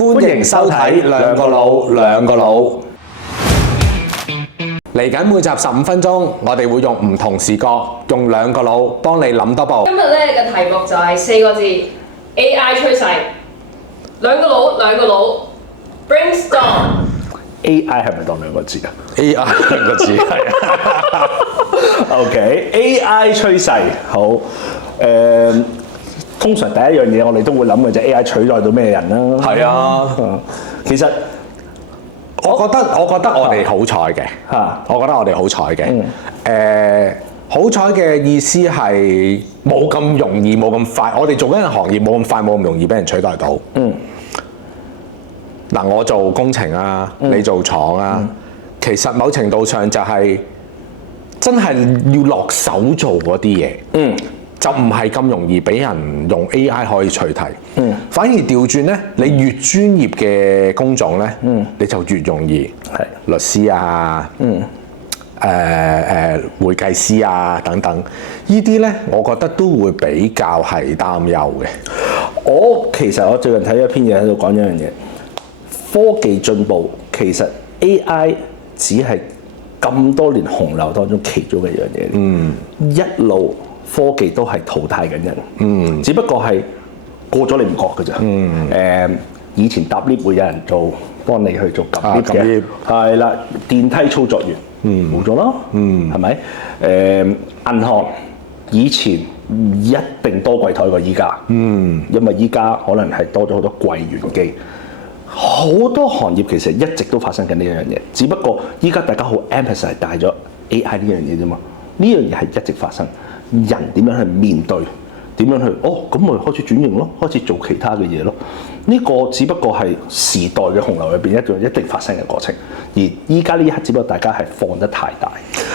歡迎收睇兩個佬兩個佬。嚟緊每集15分鐘，我哋會用唔同視角，用兩個佬幫你諗多步。今日咧嘅題目就係4個字 AI 趨勢。兩個佬 brainstorm。AI 係咪當兩個字啊 AI 兩個字係。OK，AI 趨勢好通常第一樣嘢我哋都會諗嘅就係 AI 取代到咩人啦。係啊，其實我覺得我哋好彩嘅嚇，我覺得我哋好彩嘅。好彩嘅意思係冇咁容易，冇咁快。我哋做緊嘅行業冇咁快，冇咁容易俾人取代到。嗱，我做工程啊，你做廠啊，其實某程度上就係真係要落手做嗰啲嘢。就唔係咁容易俾人用 AI 可以取替，反而調轉咧，你越專業嘅工種咧，你就越容易，律師啊，會計師啊等等，呢啲咧，我覺得都會比較係擔憂嘅。其實我最近睇咗一篇嘢喺度講一樣嘢，科技進步其實 AI 只係咁多年洪流當中其中一樣嘢，一路。科技都係淘汰緊人，只不過係過咗你唔覺嘅咋。以前搭 lift 會有人幫你去做撳 lift 嘅，係啦，電梯操作員冇咗啦，係咪？銀行以前一定多櫃台過依家，因為依家可能係多咗好多櫃員機，好多行業其實一直都發生緊呢樣嘢，只不過依家大家好 emphasize 大咗 AI 呢樣嘢啫嘛，呢樣嘢係一直發生。人點樣去面對？點樣去？咁咪開始轉型咯，開始做其他嘅嘢咯。呢個只不過係時代嘅洪流入邊一定發生嘅過程。而依家呢一刻，只不過大家係放得太大。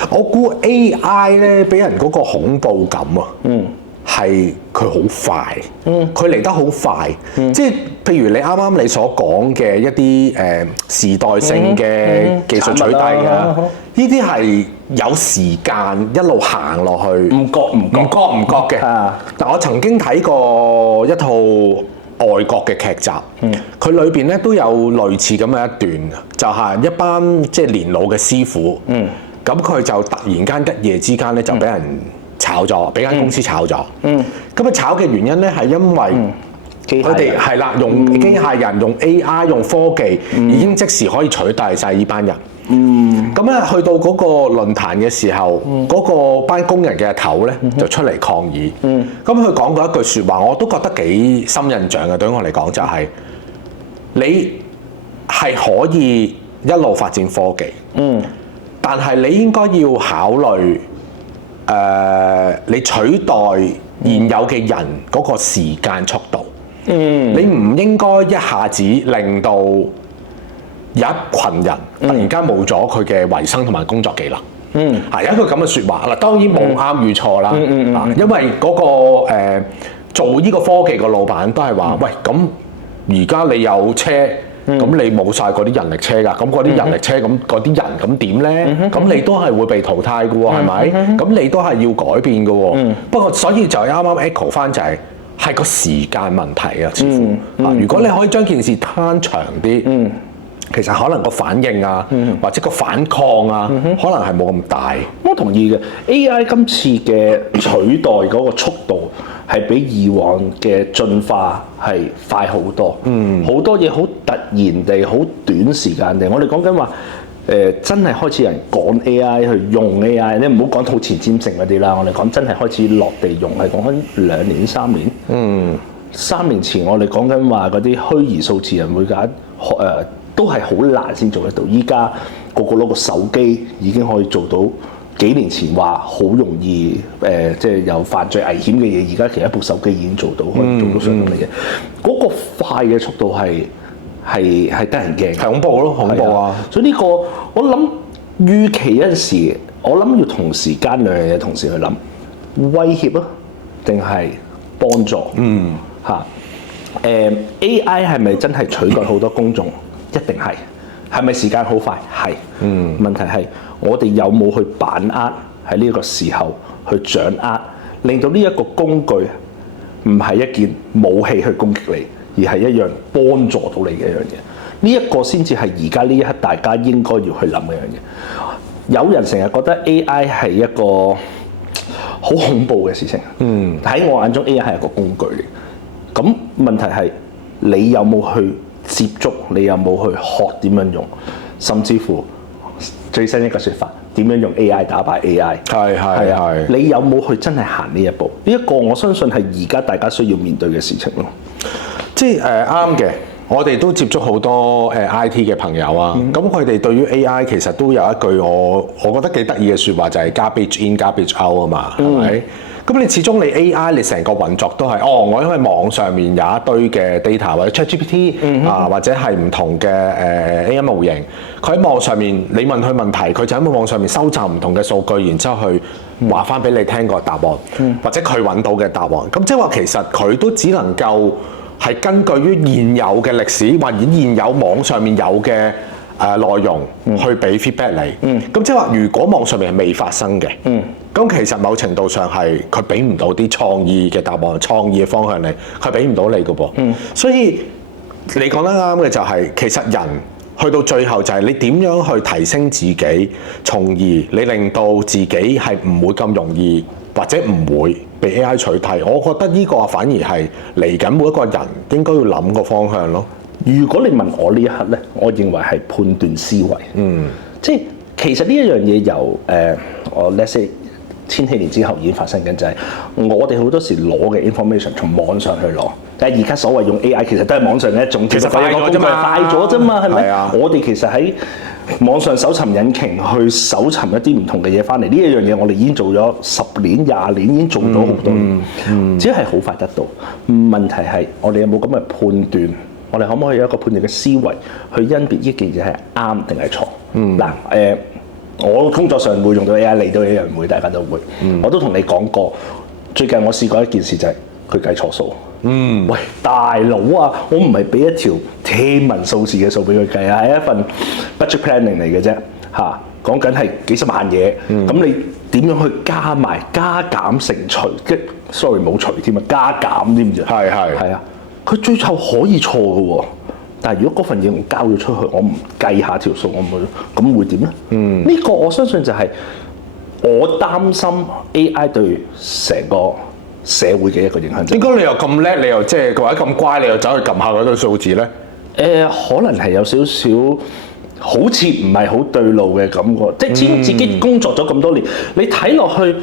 我估 AI 咧，俾人嗰個恐怖感啊，係佢好快，佢嚟得好快。即係譬如你啱啱你所講嘅一啲時代性嘅技術取代啊，呢啲係有時間一路行落去，唔覺嘅。但我曾經睇過一套外國嘅劇集，佢裏邊咧都有類似咁嘅一段，就係一班即係年老嘅師傅，咁佢就突然間一夜之間咧就俾人炒咗，俾間公司炒咗。咁啊炒嘅原因咧係因為佢哋係啦，用機械人、用 AI、用科技，已經即時可以取代晒呢班人。咁咧去到嗰個論壇嘅時候，嗰個班工人嘅頭咧就出嚟抗議。咁佢講過一句説話，我都覺得幾深印象嘅。對於我嚟講就係，你係可以一路發展科技，但係你應該要考慮你取代現有嘅人嗰個時間速度。你唔應該一下子令到有一群人突然間冇咗佢嘅維生同埋工作技能。有一句咁嘅説話嗱，當然冇啱與錯啦。因為嗰個做呢個科技嘅老闆都係話：喂，咁而家你有車，咁你冇晒嗰啲人力車㗎，咁嗰啲人力車咁嗰啲人咁點咧？咁你都係會被淘汰嘅喎，係咪？咁你都係要改變嘅喎。不過所以就啱啱 echo 翻就係個時間問題啊，似乎如果你可以將件事攤長啲，其實可能個反應啊，或者個反抗啊，可能係冇咁大。我同意嘅 AI 今次嘅取代嗰個速度係比以往嘅進化係快好多。好多嘢好突然地、好短時間地，我哋講緊話真係開始有人講 AI 去用 AI， 你唔好講好前瞻性嗰啲啦。我哋講真係開始落地用，係講緊2年、3年。3年前我哋講緊話嗰啲虛擬數字人會揀都係好難先做得到。依家個攞個手機已經可以做到幾年前話好容易即係有犯罪危險嘅嘢，而家其實一部手機已經做到，可以做到相當嘅嘢。嗰個快嘅速度係得人驚，係恐怖咯，恐怖啊！所以呢個我諗預期一陣時，我諗要同時間兩樣嘢同時去諗，威脅啊定係幫助？AI 係咪真係取代好多工種？一定係。係咪時間好快？係。問題係我哋有冇去把握喺呢個時候去掌握，令到呢一個工具唔係一件武器去攻擊你，而係一樣幫助到你嘅一樣嘢。呢一個先至係而家呢一刻大家應該要去諗嘅一樣嘢。有人成日覺得 AI 係一個好恐怖嘅事情。喺我眼中 AI 係一個工具嚟。咁問題係你有冇去接觸？你有冇去學點樣用？甚至乎最新一個説法，點樣用 AI 打敗 AI？係。你有冇去真係行呢一步？呢一個我相信係而家大家需要面對嘅事情咯。即係啱嘅。我哋都接觸好多IT 嘅朋友啊，咁佢哋對於 AI 其實都有一句我覺得幾得意嘅説話，就係 garbage in garbage out 啊嘛，係咪？咁你始終你 AI 你成個運作都係我因為網上面有一堆嘅 data 或者 ChatGPT 或者係唔同嘅AI 模型，佢喺網上面你問佢問題，佢就喺網上面收集唔同嘅數據，然之後去話翻俾你聽個答案，或者佢揾到嘅答案。咁即係話其實佢都只能夠係根據於現有嘅歷史或者現有網上面有嘅內容去俾 feedback 你。咁即係話，如果網上面係未發生嘅，咁其實某程度上係佢俾唔到啲創意嘅答案、創意嘅方向你，佢俾唔到你嘅噃。所以你講得啱嘅就係，其實人去到最後就係你點樣去提升自己，從而你令到自己係唔會咁容易或者唔會被 AI 取替。我覺得呢個反而係嚟緊每一個人應該要諗個方向咯。如果你問我呢一刻咧，我認為係判斷思維。即係其實呢一樣嘢由我 let's say 千禧年之後已經發生緊，就係我哋好多時攞嘅 information 從網上去攞。但係而家所謂用 AI 其實都係網上嘅一種，其實快咗啫嘛，快咗啫嘛，係咪？啊、我哋其實喺網上搜尋引擎去搜尋一啲唔同嘅嘢翻嚟，呢一樣嘢我哋已經做咗10年、20年，已經做咗好多年，只係好快得到。問題係我哋有冇咁嘅判斷？我哋可唔可以有一個判斷嘅思維去甄別呢件嘢係啱定係錯？我工作上會用到 AI，你都一樣會，大家都會。我都同你講過，最近我試過一件事就係佢計錯數。喂，大佬啊，我唔係俾一條天文數字嘅數俾佢計啊，係一份 budget planning 嚟嘅啫。講緊係幾十萬嘢。咁你點樣去加埋、加減乘除？sorry 冇除添啊，加減添啫。係啊，佢最後可以錯嘅喎。但係如果嗰份嘢我交咗出去，我唔計下條數，我唔會，咁會點咧？呢個我相信就係我擔心 AI 對成個社會嘅一個影響。應該你又咁叻，你又即係或者咁乖，你又走去撳下嗰堆數字咧？可能係有少少好似唔係好對路嘅感覺，即係始終自己工作咗咁多年，你睇落去。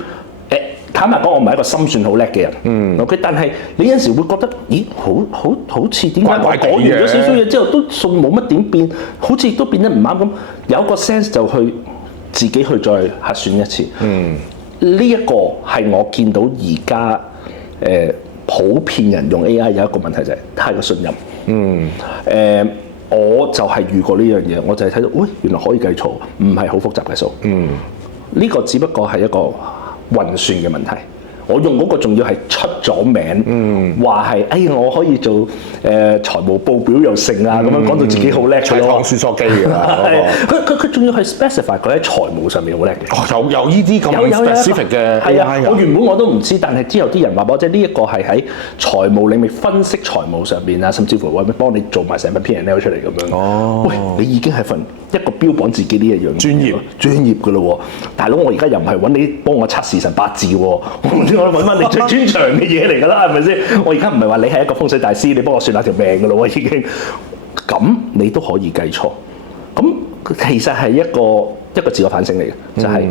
坦白講，我唔係一個心算好叻嘅人，OK，但係你有陣時會覺得，咦，好似點解我講完咗少少嘢之後，都數冇乜點變，好似都變得唔啱咁，有個 sense 就去自己去再核算一次。呢一個係我見到而家普遍人用 AI 有一個問題就係太過信任。我就係遇過呢樣嘢，我就係睇到，喂，原來可以計錯，唔係好複雜嘅數。呢個只不過係一個運算嘅問題，我用嗰個仲要係出咗名，話係我可以做財務報表又成啊，咁樣講到自己好叻，除咗穿梭機㗎啦。佢仲要係 specify 佢喺財務上面好叻嘅。有呢啲咁 specific 嘅 AI 我原本我都唔知，但係之後啲人話俾我知，呢一個係喺財務領域分析財務上邊啊，甚至乎會幫你做埋成份 P&L 出嚟咁樣。喂，你已經係一個標榜自己呢一樣專業㗎咯喎，大佬我而家又唔係揾你幫我測時辰八字喎，我揾翻你最專長嘅嘢嚟㗎啦，係咪先？我而家唔係話你係一個風水大師，你幫我算下條命㗎咯喎已經，咁你都可以計錯，咁其實係一個自我反省嚟嘅，就係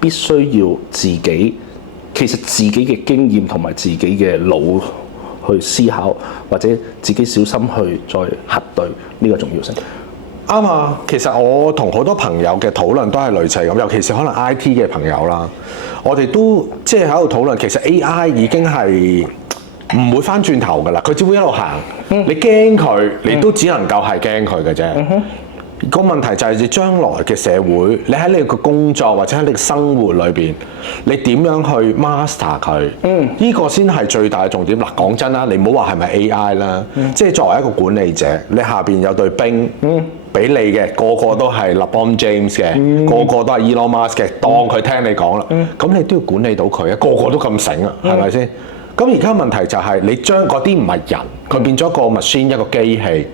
必須要自己，其實自己嘅經驗同埋自己嘅腦去思考，或者自己小心去再核對呢個重要性。啱啊！其實我同好多朋友嘅討論都係類似咁，尤其是可能 IT 嘅朋友啦，我哋都即係喺度討論，其實 AI 已經係唔會翻轉頭㗎啦，佢只會一路行。你驚佢，你都只能夠係驚佢嘅啫。個問題就係你將來嘅社會，你喺你嘅工作或者喺你嘅生活裏邊，你點樣去 master 佢？呢個先係最大嘅重點。嗱，講真啦，你唔好話係咪 AI 啦，即係作為一個管理者，你下邊有隊兵，俾你嘅個個都係 LeBron James 嘅，個個都係 Elon Musk 嘅，當佢聽你講啦，咁你都要管理到佢啊，個個都咁醒啊，係咪先？咁而家問題就係你將嗰啲唔係人，佢變咗個 machine 一個機器。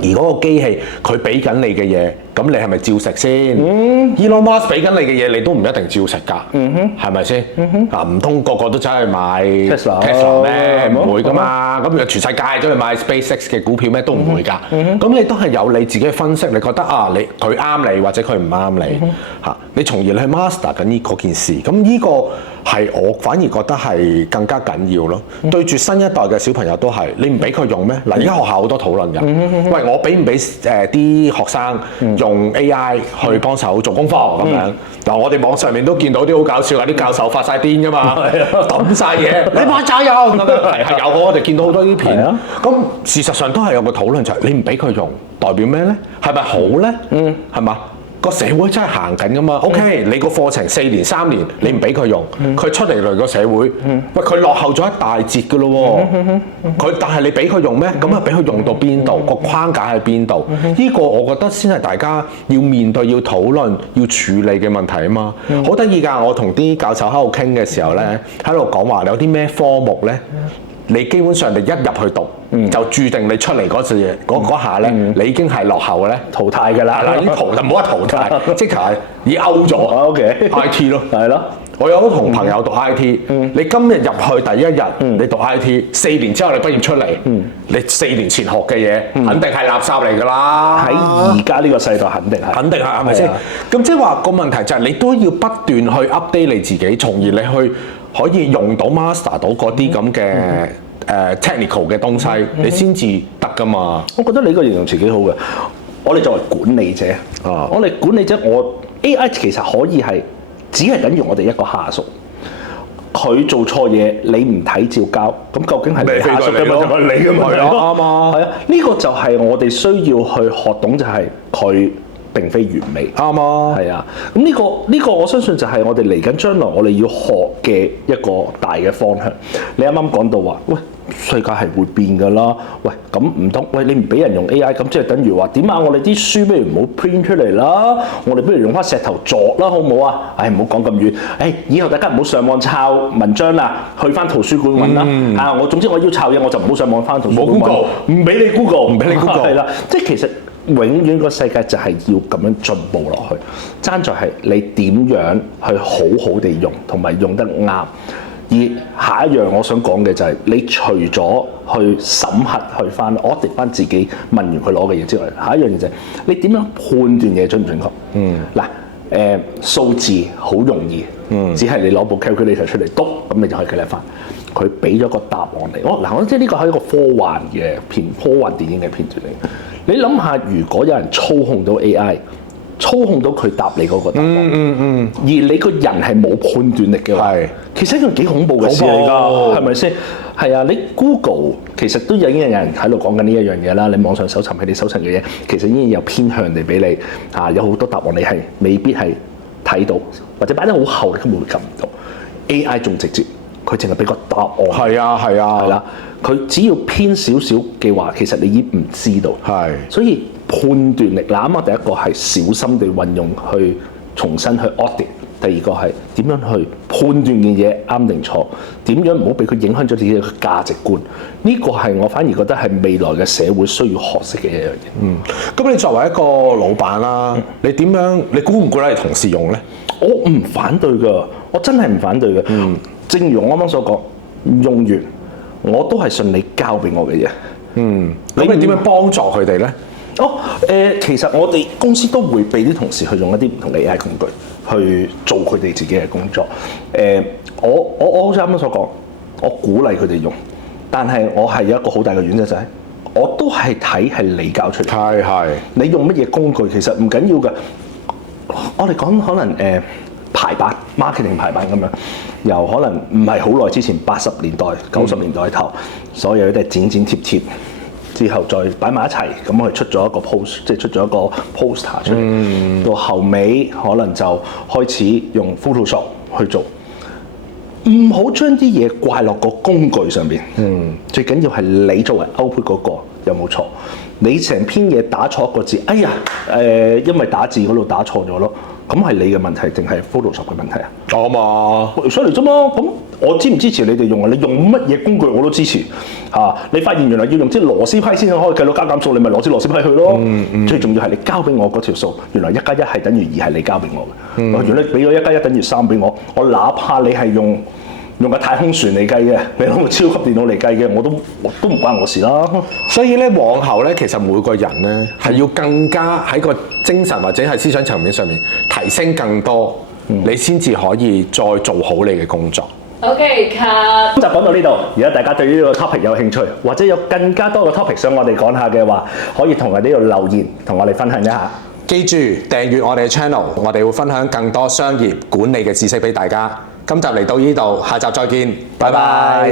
而嗰個機器佢俾緊你嘅嘢，咁你係咪照食先？Elon Musk 俾緊你嘅嘢，你都唔一定照食㗎，係咪先？啊，唔通個個都走去買 Tesla 咩？唔會㗎嘛。咁全世界都去買 SpaceX 嘅股票咩？都唔會㗎。咁你都係有你自己嘅分析，你覺得啊，佢啱你或者佢唔啱你嚇，你從而你去 master 緊呢嗰件事。咁呢個係我反而覺得係更加緊要咯。對住新一代嘅小朋友都係，你唔俾佢用咩？嗱，而家學校好多討論㗎。喂，我俾唔俾啲學生用 AI 去幫手做功課咁樣？嗱，我哋網上面都見到啲好搞笑啊！啲教授發晒癲㗎嘛，抌晒嘢，你冇責任咁樣。係有我哋見到好多啲片。咁事實上都係有個討論就係你唔俾佢用，代表咩咧？係咪好咧？係嘛？個社會真係行緊噶嘛 ？OK， 你個課程4年3年，你唔俾佢用，佢出嚟個社會，喂，佢落後咗一大截噶咯喎。佢但係你俾佢用咩？咁啊俾佢用到邊度？個框架喺邊度？呢個我覺得先係大家要面對、要討論、要處理嘅問題啊嘛。好得意㗎！我同啲教授喺度傾嘅時候咧，喺度講話有啲咩科目咧，你基本上你一入去讀。就注定你出嚟嗰下咧，你已經係落後咧，淘汰㗎啦，已經冇得淘汰，即係已經 out 咗。OK IT 咯，係咯。我有同朋友讀 IT，你今日入去第一日，你讀 IT， 4年之後你畢業出嚟，你4年前學嘅嘢，肯定係垃圾嚟㗎啦。喺而家呢個世代肯定係，係咪先？咁即係話個問題就係你都要不斷去 update 你自己，從而你去可以用到 master 到嗰啲咁嘅。technical 嘅東西，你先至得㗎嘛？我覺得你個形容詞幾好嘅。我哋作為管理者，我哋管理者，AI 其實可以係只係等於我哋一個下屬。佢做錯嘢，你唔睇照交，咁究竟係你下屬嘅問題，你嘅問題咯？啱啊，係啊，呢個就係我哋需要去學懂，就係佢並非完美。啱啊，係啊。咁呢個我相信就係我哋嚟緊將來我哋要學嘅一個大嘅方向。你啱啱講到話，喂。世界係會變㗎啦，喂，咁唔通，喂，你唔俾人用 AI，咁即係等於話點啊？我哋啲書不如唔好 print 出嚟啦，我哋不如用翻石頭作啦，好唔好啊？唉，唔好講咁遠，以後大家唔好上網抄文章啦，去翻圖書館揾啦。我總之我要抄嘢，我就唔好上網翻圖書館揾，唔俾你 Google， 唔俾你 Google， 係啦，即係其實永遠個世界就係要咁樣進步落去，爭在係你點樣去好好地用，同埋用得啱。而下一樣我想講嘅就係，你除咗去審核去翻 audit 翻自己問完佢攞嘅嘢之外，下一樣嘢就係你點樣判斷嘢準唔準確？數字好容易，只係你攞部 calculator 出嚟篤，咁你就可以計得翻。佢俾咗個答案嚟，我即係呢個係一個科幻電影嘅片段嚟。你諗下，如果有人操控到 AI。操控到佢答你嗰個答案，而你個人係冇判斷力嘅話，其實一樣幾恐怖嘅事嚟㗎，係咪先？係啊，你 Google 其實都已經有人喺度講緊呢一樣嘢啦。你網上搜尋佢哋搜尋嘅嘢，其實已經有偏向地俾你有好多答案你係未必係睇到，或者擺得好後你根本會撳唔到。AI 仲直接，佢淨係俾個答案。係啦，佢只要偏少少嘅話，其實你已經唔知道。所以。判斷力嗱，啱啱第一個係小心地運用去重新去 audit， 第二個係點樣去判斷嘅嘢啱定錯，點樣唔好俾佢影響咗自己嘅價值觀。呢個係我反而覺得係未來嘅社會需要學識嘅一樣嘢。咁你作為一個老闆啦，你點樣？你鼓唔鼓勵你同事用咧？我唔反對㗎，我真係唔反對嘅。正如我啱啱所講，用完我都係信你交俾我嘅嘢。咁你點樣幫助佢哋咧？其實我哋公司都會俾啲同事去用一啲唔同嘅 AI 工具去做佢哋自己嘅工作。我好似啱啱所講，我鼓勵佢哋用，但係我係有一個好大嘅原則就係，我都係睇係你教出嚟。你用乜嘢工具其實唔緊要嘅。我哋講可能排版 marketing 排版咁樣，由可能唔係好耐之前80年代、90年代頭，所有都係剪貼貼。之後再擺埋一齊，咁佢出咗一個 post， 即係出咗一個 poster 出嚟。到後尾可能就開始用 Photoshop 去做，唔好將啲嘢怪落個工具上邊。最緊要係你作為 output 嗰個有冇錯？你成篇嘢打錯一個字，哎呀，因為打字嗰度打錯咗咯。咁係你嘅問題定係 Photoshop 嘅問題啊？我嘛，所以嚟啫嘛。咁我支唔支持你哋用啊？你用乜嘢工具我都支持嚇。你發現原來要用支螺絲批先可以計到加減數，你咪攞支螺絲批去咯。最重要係你交俾我嗰條數，原來1+1係等於2係你交俾我嘅。原來你俾咗1+1等於3俾我，我哪怕你係用個太空船嚟計嘅，你攞個超級電腦嚟計嘅，我都唔關我事啦。所以咧，往後咧，其實每個人咧係要更加喺個精神或者係思想層面上面提升更多，你先至可以再做好你嘅工作。OK，cut。今集講到呢度，如果大家對呢個 topic 有興趣，或者有更加多嘅 topic 想我哋講下嘅話，可以同我哋呢度留言，同我哋分享一下。記住訂閱我哋嘅 channel，我哋會分享更多商業管理嘅知識俾大家。今集嚟到呢度，下集再見，拜拜。